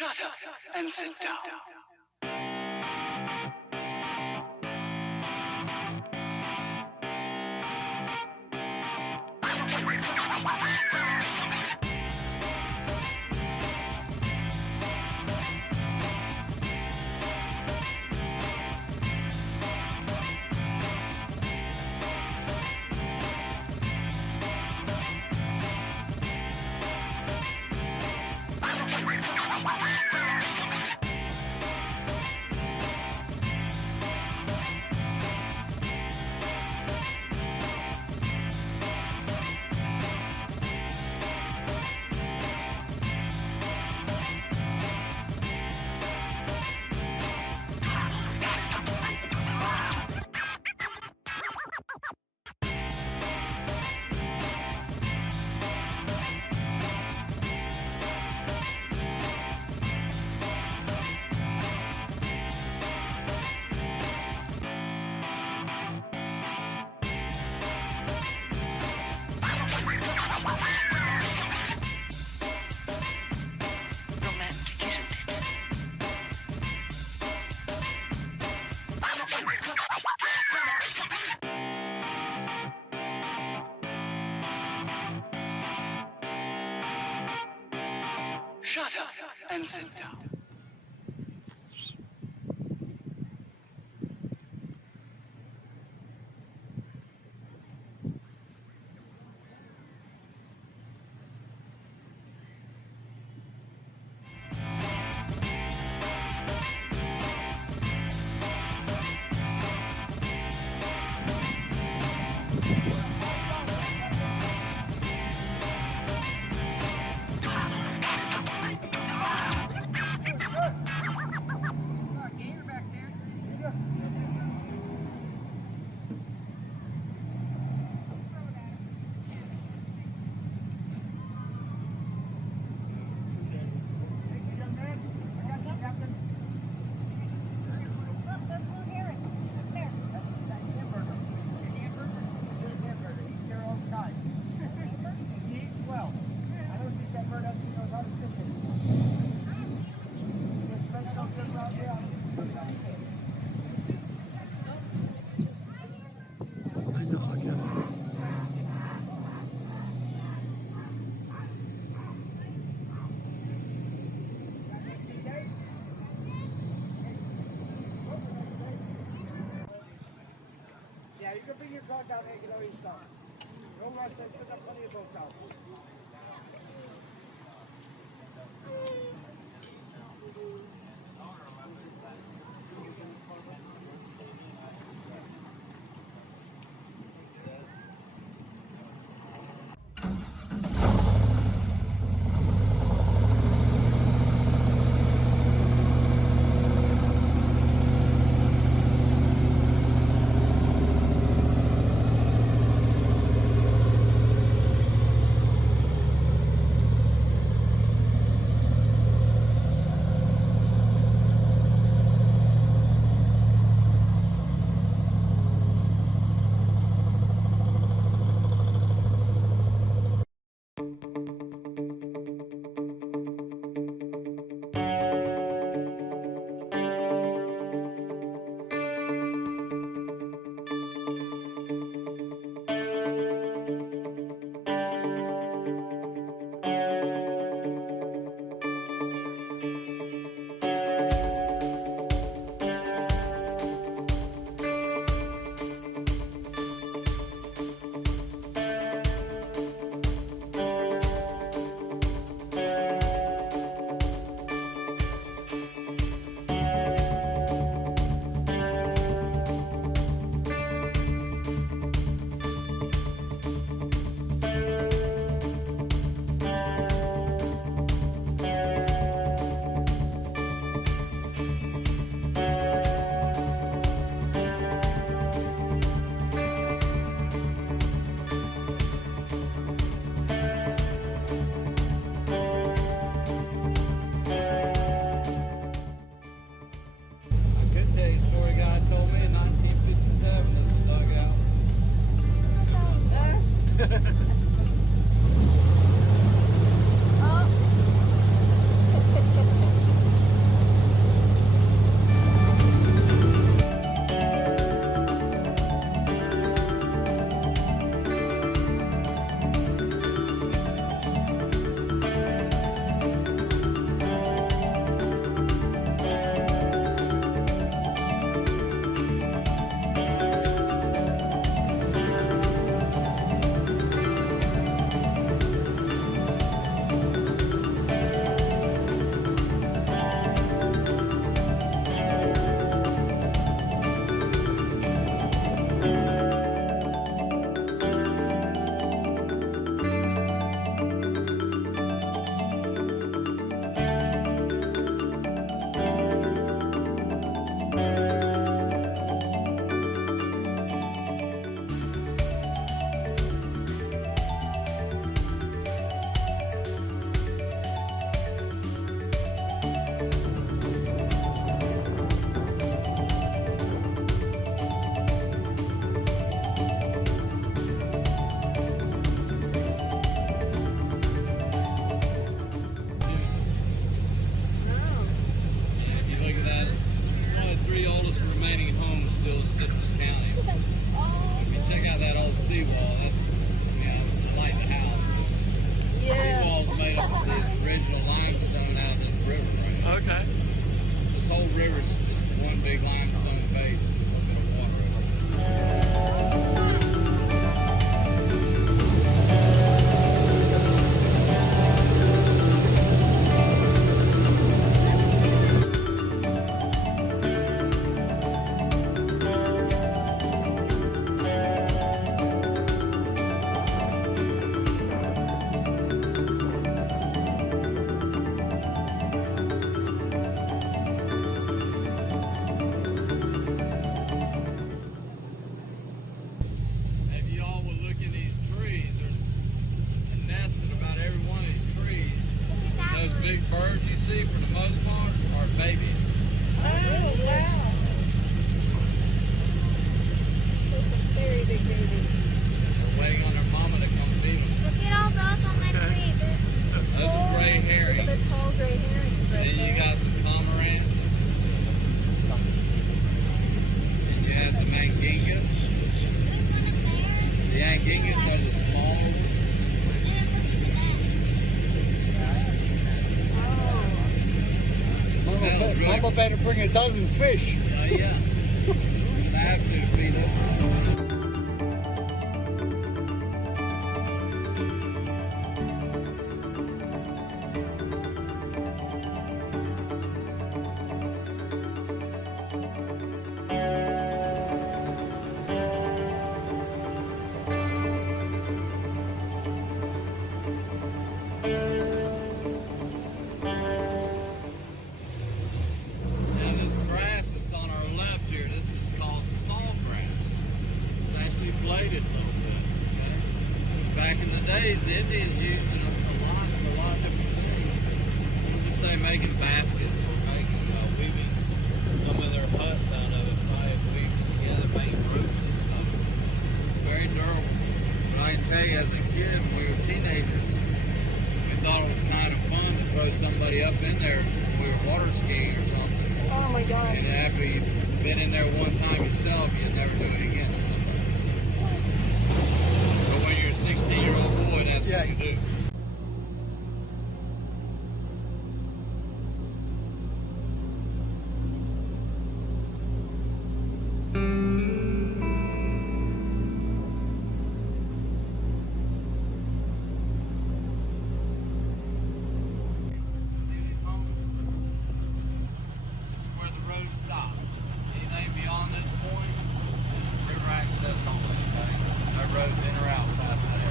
Shut up and sit down. Shut up and sit down. Yeah, you can bring your car down there, you can always stop. Don't rush, there's plenty of boats out. If you check out that old seawall, that's to light the house. The seawall's made up of the original limestone out of this river right here. Okay. This whole river's just one big limestone base with a little bit of water in it. Big birds you see, for the most part, are babies. Oh, wow. Those are very big babies. They're waiting on their mama to come feed them. Look at all those on my tree. Those are gray herrings. Look at the tall gray herrings right Then you got some cormorants. And you have some angingas. The angingas are the small ones. Mama better bring a dozen fish. Yeah. I have to feed us. Bladed a little bit. Okay? Back in the days, the Indians used it a lot of different things. But we'll just say making baskets or making weaving some of their huts out of it, probably weaving together, making ropes and stuff. Very durable. But I can tell you, as a kid, when we were teenagers, we thought it was kind of fun to throw somebody up in there when we were water skiing or something. Oh my gosh. And after you've been in there one time yourself, you'll never do it again. 16-year-old boy, that's what you do. Where the road stops. Anything beyond this point is river access only. Okay? No roads in or out past that area.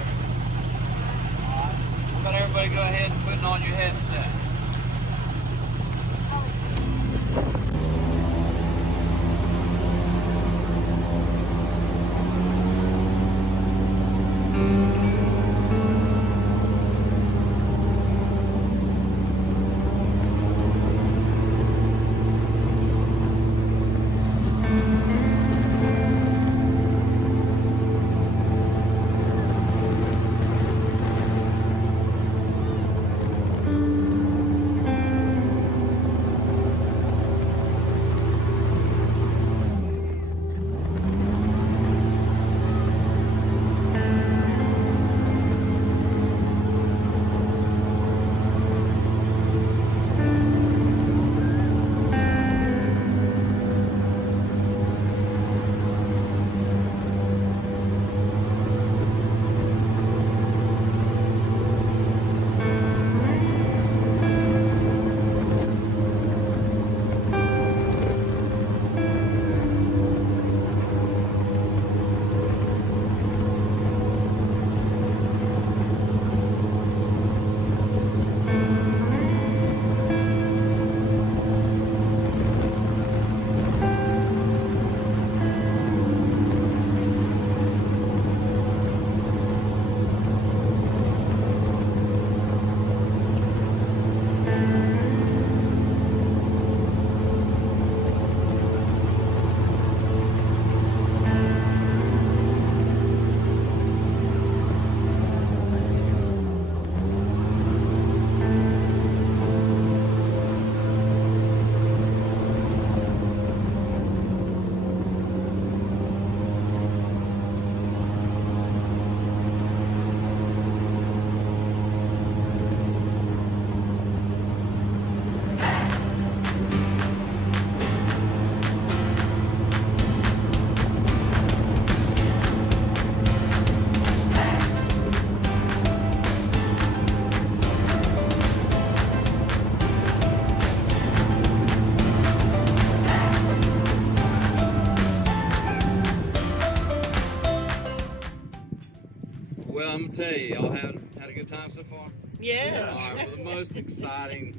gonna tell you, y'all had a good time so far? Yes. All right, well, the most exciting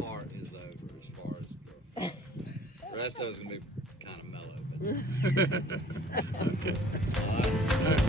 part is over as far as the rest of it's gonna be kind of mellow. But all right.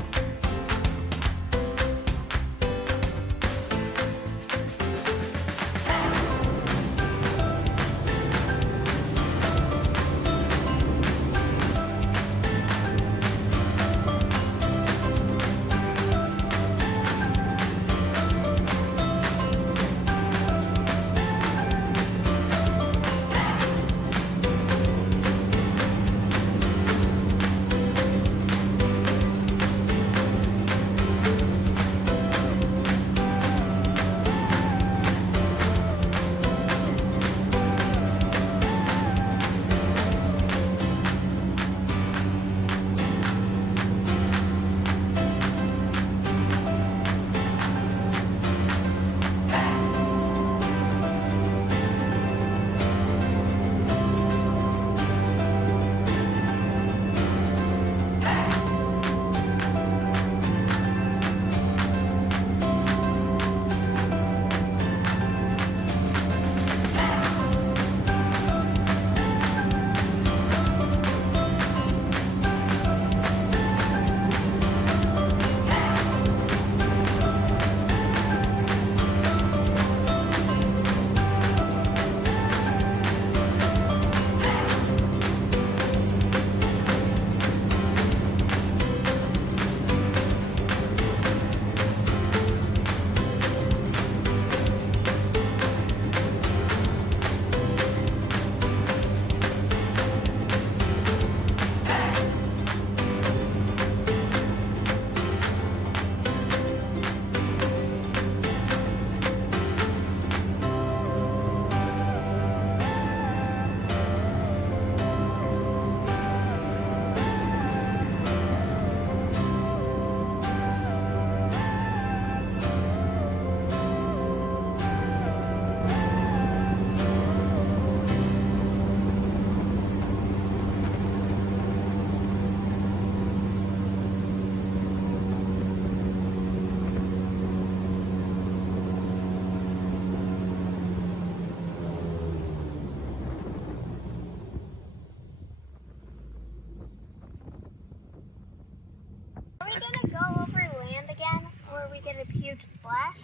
Are we gonna go over land again, or we get a huge splash?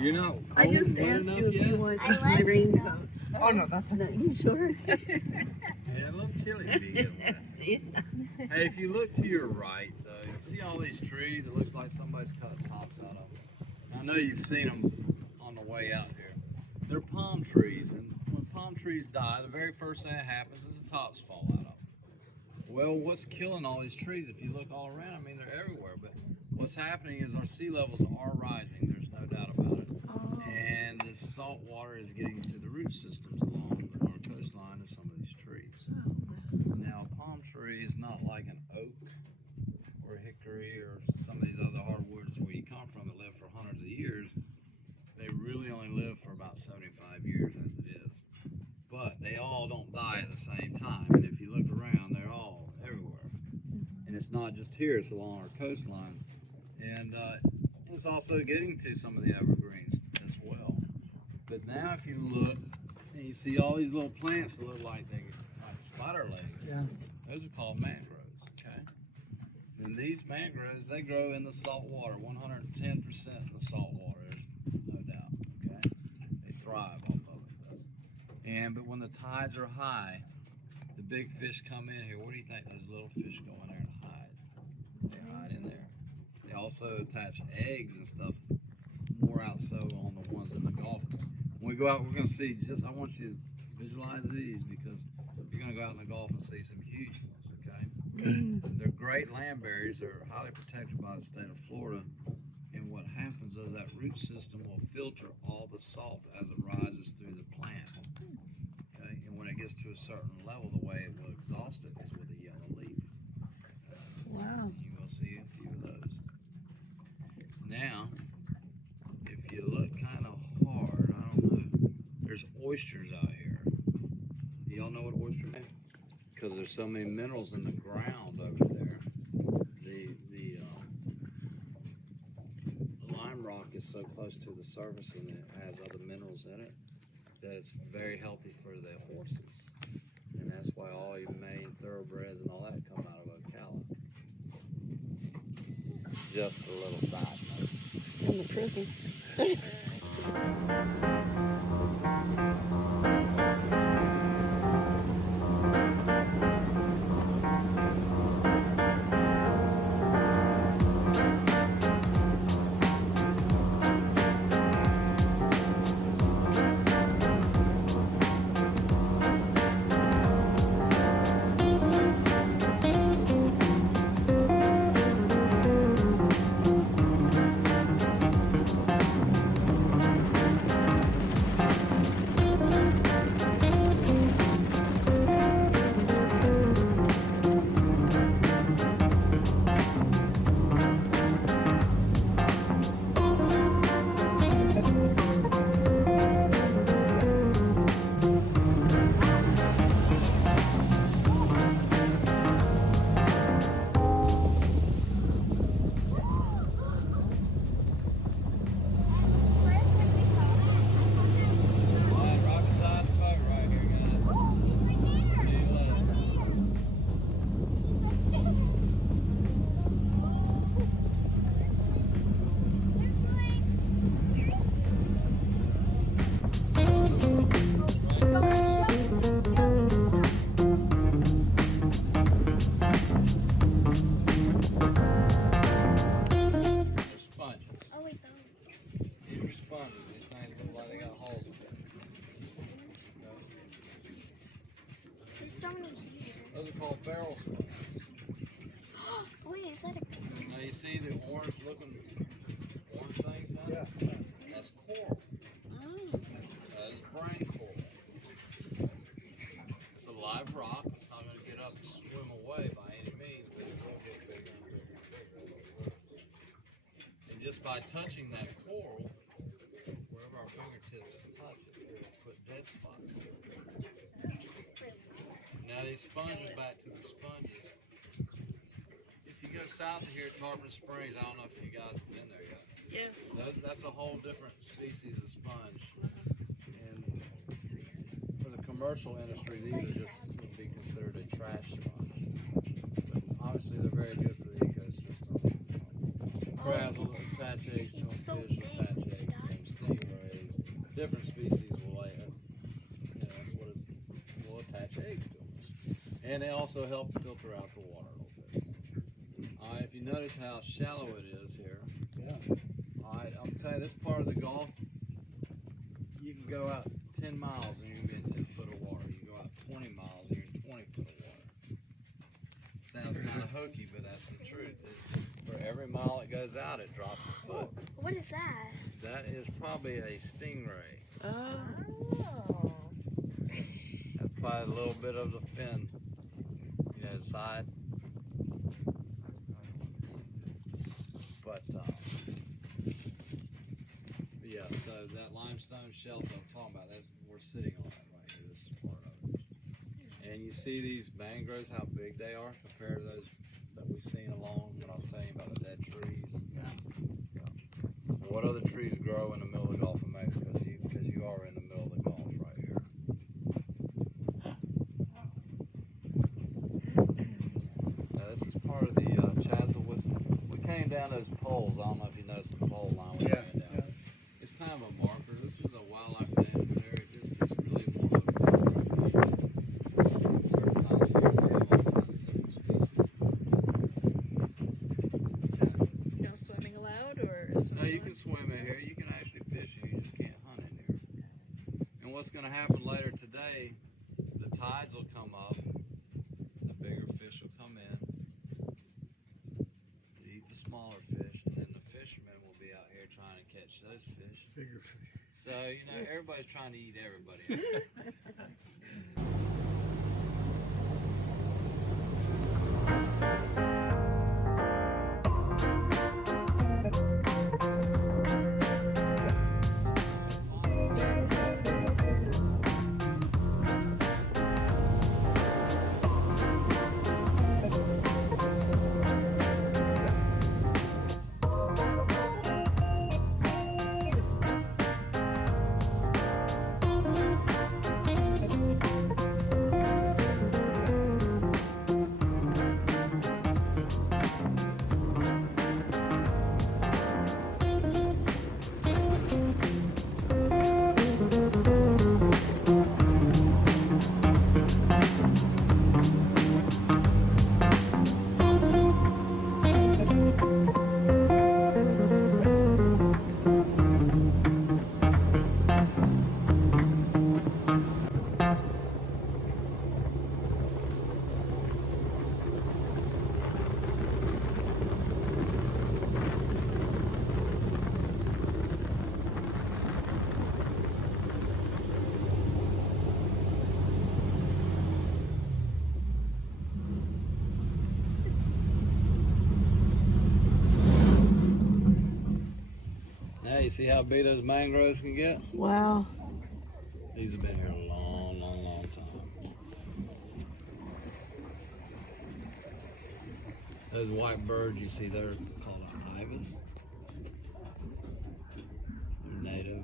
You're not cold I just wet asked enough you if yet? you want I my like it, raincoat. Oh no, that's No, you sure? Yeah, a little chilly to be getting wet. Yeah. Hey, if you look to your right, though, you see all these trees. It looks like somebody's cut tops out of them. I know you've seen them on the way out here. They're palm trees, and when palm trees die, the very first thing that happens is the tops fall out of them. Well, what's killing all these trees? If you look all around, I mean, they're everywhere. But what's happening is our sea levels are rising. There's no doubt about it. And the salt water is getting to the root systems along our coastline of some of these trees. Now, a palm tree is not like an oak or a hickory or some of these other hardwoods where you come from that live for hundreds of years. They really only live for about 75 years as it is. But they all don't die at the same time. And if you look around, they're all everywhere. And it's not just here, it's along our coastlines. And it's also getting to some of the evergreens as well. But now if you look, and you see all these little plants that look like spider legs. Yeah. Those are called mangroves, okay? And these mangroves, they grow in the salt water, 110% in the salt water, there's no doubt, okay? They thrive off of it. But when the tides are high, the big fish come in here. What do you think those little fish go in there and hide? They hide in there. They also attach eggs and stuff more out so on the ones in the Gulf. When we go out, we're going to see I want you to visualize these because you're going to go out in the Gulf and see some huge ones, okay? They're great land barriers. They're highly protected by the state of Florida. And what happens is that root system will filter all the salt as it rises through the plant. Okay? And when it gets to a certain level, the way it will exhaust it is with a yellow leaf. Wow. You will see a few of those. Now, if you look kind of hard, I don't know, there's oysters out here. Do y'all know what oysters are? Because there's so many minerals in the ground over there. is so close to the surface and it has other minerals in it that it's very healthy for the horses. And that's why all your main thoroughbreds and all that come out of Ocala. Just a little side note. In the prison. So many here. Those are called barrel sponges. Wait, is that a... Now you see the orange things down there? Yeah. That's coral. That is brain coral. It's a live rock. It's not going to get up and swim away by any means, but it will get bigger and bigger and bigger. And just by touching that coral, wherever our fingertips touch it, it will put dead spots in it. Now these sponges, back to the sponges. If you go south of here, Tarpon Springs, I don't know if you guys have been there yet. Yes. That's a whole different species of sponge. And for the commercial industry, these are just would be considered a trash sponge. But obviously, they're very good for the ecosystem. Crabs will attach eggs to them, It's so fish will attach big, eggs to them, stingrays. Different species will lay it. Yeah, that's what it's will attach eggs to them. And they also help filter out the water a little bit. Alright, if you notice how shallow it is here. Yeah. Alright, I'll tell you, this part of the Gulf, you can go out 10 miles and you can be in 10 foot of water. You can go out 20 miles and you're in 20 foot of water. Sounds kind of hokey, but that's the truth. For every mile it goes out, it drops a foot. What is that? That is probably a stingray. Oh. That's probably a little bit of the fin, side. But yeah, so that limestone shelf I'm talking about, we're sitting on that right here. This is part of it. And you see these mangroves, how big they are compared to those that we've seen along when I was telling you about the dead trees. Yeah. What other trees grow in the middle of the Gulf of Mexico? Because you are in the middle of the Gulf right here. Down those poles, I don't know if you noticed the pole line we ran down. Yeah. It's kind of a marker. This is a wildlife management area. This is really more of a certain times of year we have all kinds of different species. So, no swimming allowed or swimming? No, you can swim in here. You can actually fish here. You just can't hunt in here. And what's going to happen later today, the tides will come up, the bigger fish will come in, smaller fish, and then the fishermen will be out here trying to catch those fish. Bigger fish. So, everybody's trying to eat everybody. see how big those mangroves can get? Wow. These have been here a long, long, long time. Those white birds you see, they're called ibis. They're native.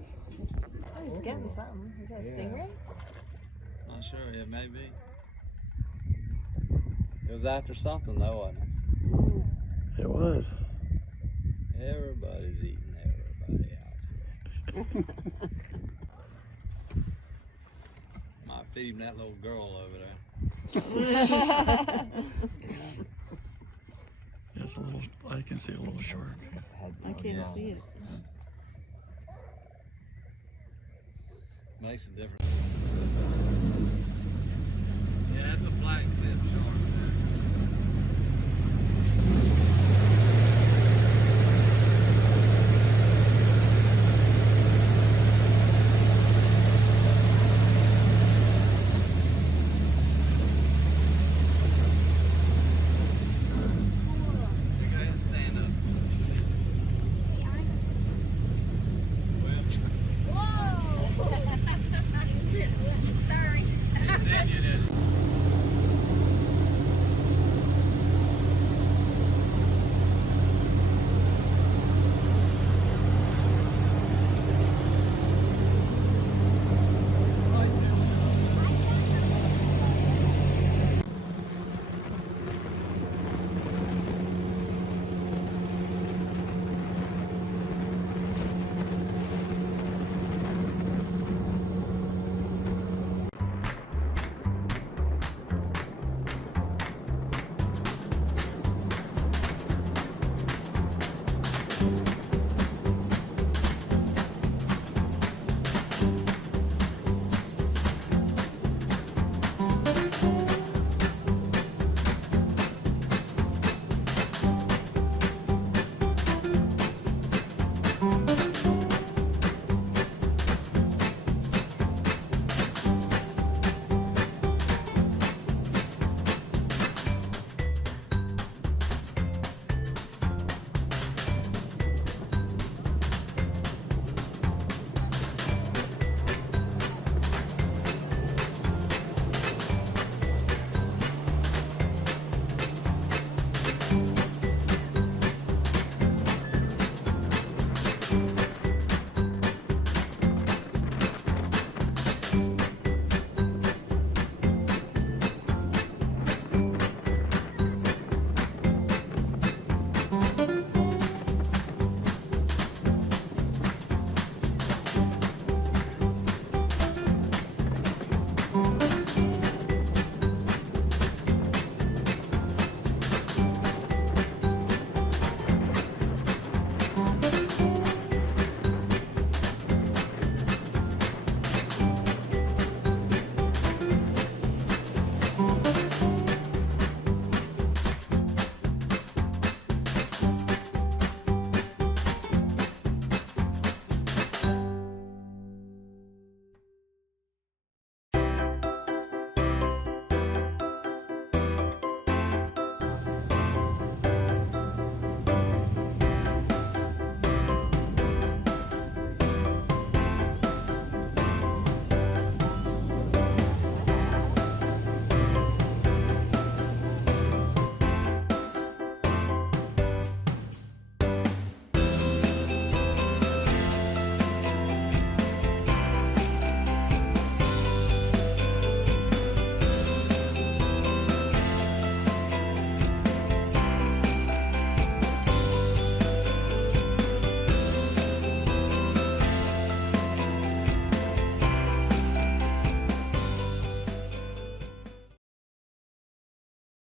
Oh, he's getting something. Is that a stingray? Not sure, it may be. It was after something though, wasn't it? It was. Everybody's eating everybody out. Might feed him that little girl over there. It's a little, I can see a little short. I can't see it. Makes a difference. Yeah, that's a black tip shark there.